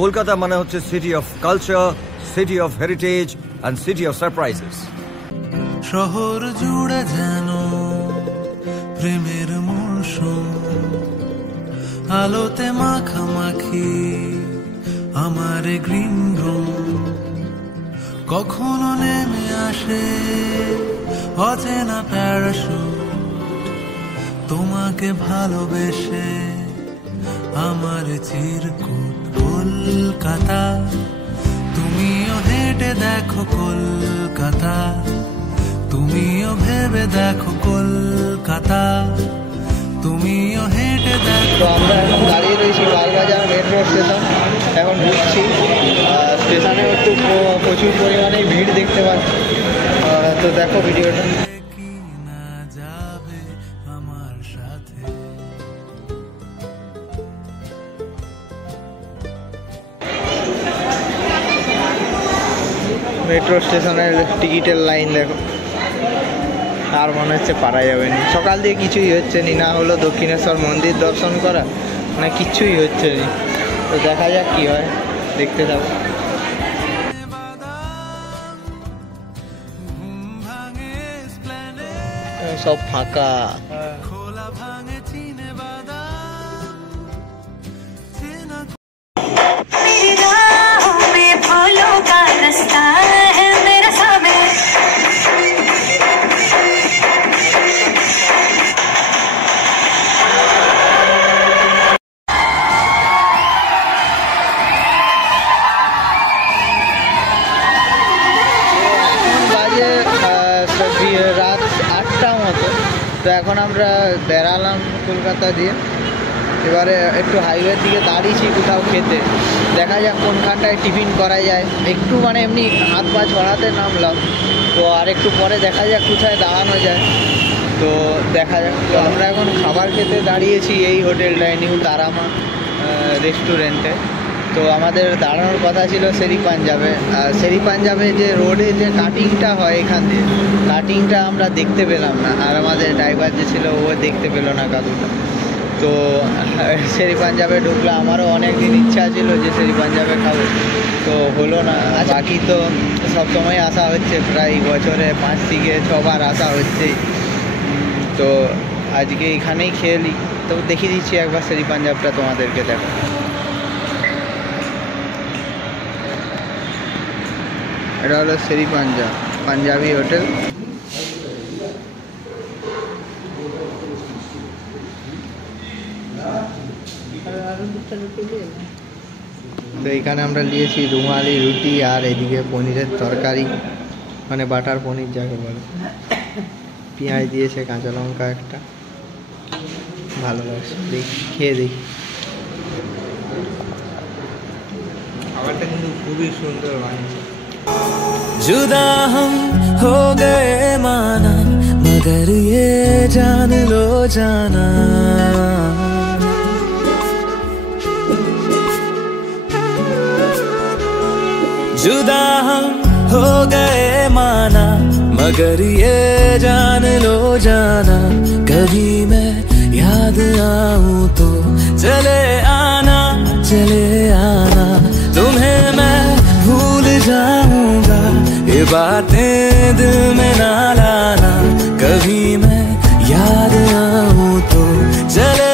কলকাতা মানে হচ্ছে city of culture, city of heritage and city of surprises. শহর জুড়ে যেন প্রেমের মৌসুম, আলোতে মাখামাখি আমার গ্রিন রুম। কখনো নেমে আসে অচেনা প্যারাশুট, তোমাকে ভালোবেসে আমার চিরকুট। কলকাতা তুমিও হেঁটে দেখো, কলকাতা তুমিও ভেবে দেখো, কলকাতা তুমিও হেঁটে দেখো। তো আমরা এখন দাঁড়িয়ে রয়েছি লালবাজার মেট্রো স্টেশন, এখন ঢুকছি। স্টেশনে একটু প্রচুর পরিমাণে ভিড় দেখতে পাচ্ছি। তো দেখো ভিডিওটা। মেট্রো স্টেশনের টিকিটের লাইন দেখো, আর মনে হচ্ছে পারা যাবে না। সকাল দিয়ে কিছুই হচ্ছে নি, না হলো দক্ষিণেশ্বর মন্দির দর্শন করা, না কিচ্ছুই হচ্ছে না। তো দেখা যাক কি হয়, দেখতে থাকো। সব ফাঁকা। রাত 8টা মতো। তো এখন আমরা বেরালাম কলকাতা দিয়ে, এবারে একটু হাইওয়ের দিকে দাঁড়িয়েছি কোথাও খেতে। দেখা যাক কোনখানটায় টিফিন করা যায়। একটু মানে এমনি হাত পা ছড়াতে নামলাম, তো আর একটু পরে দেখা যাক কোথায় দাঁড়ানো যায়। তো দেখা যাক। তো আমরা এখন খাবার খেতে দাঁড়িয়েছি এই হোটেলটায়, নিউ তারামা রেস্টুরেন্টে। তো আমাদের দাঁড়ানোর কথা ছিল শেরি পাঞ্জাবে। আর শেরি পাঞ্জাবে যে রোডে যে কাটিংটা হয়, এখান দিয়ে কাটিংটা আমরা দেখতে পেলাম না, আর আমাদের ড্রাইভার যে ছিল ও দেখতে পেলো না কাকুটা। তো শেরি পাঞ্জাবে ঢুকলো। আমারও অনেক দিন ইচ্ছা ছিল যে শেরি পাঞ্জাবে খাবো, তো হলো না। আর বাকি তো সবসময় আসা হচ্ছে, প্রায় বছরে 5 থেকে 6 বার আসা হচ্ছেই। তো আজকে এখানেই খেয়ে নিই। তো দেখিয়ে দিচ্ছি একবার শেরি পাঞ্জাবটা তোমাদেরকে, দেখো। এটা হলো শেরি পাঞ্জাব, পাঞ্জাবি হোটেল। তো এখানে আমরা নিয়েছি রুমালি রুটি, আর এদিকে পনিরের তরকারি, মানে বাটার পনির যাকে বলে। পেঁয়াজ দিয়েছে, কাঁচা লঙ্কা একটা, ভালো লাগছে। দেখি খেয়ে দেখি। খাবারটা কিন্তু খুবই সুন্দর বানিয়েছে। जुदा हम हो गए माना, मगर ये जान लो जाना, जुदा हम हो गए माना, मगर ये जान लो जाना, कभी मैं याद आऊं तो चले आना, चले आना, तुम्हें मैं भूल जाऊंगा, ये बातें दिल में ना लाना, कभी मैं याद आऊं तो चले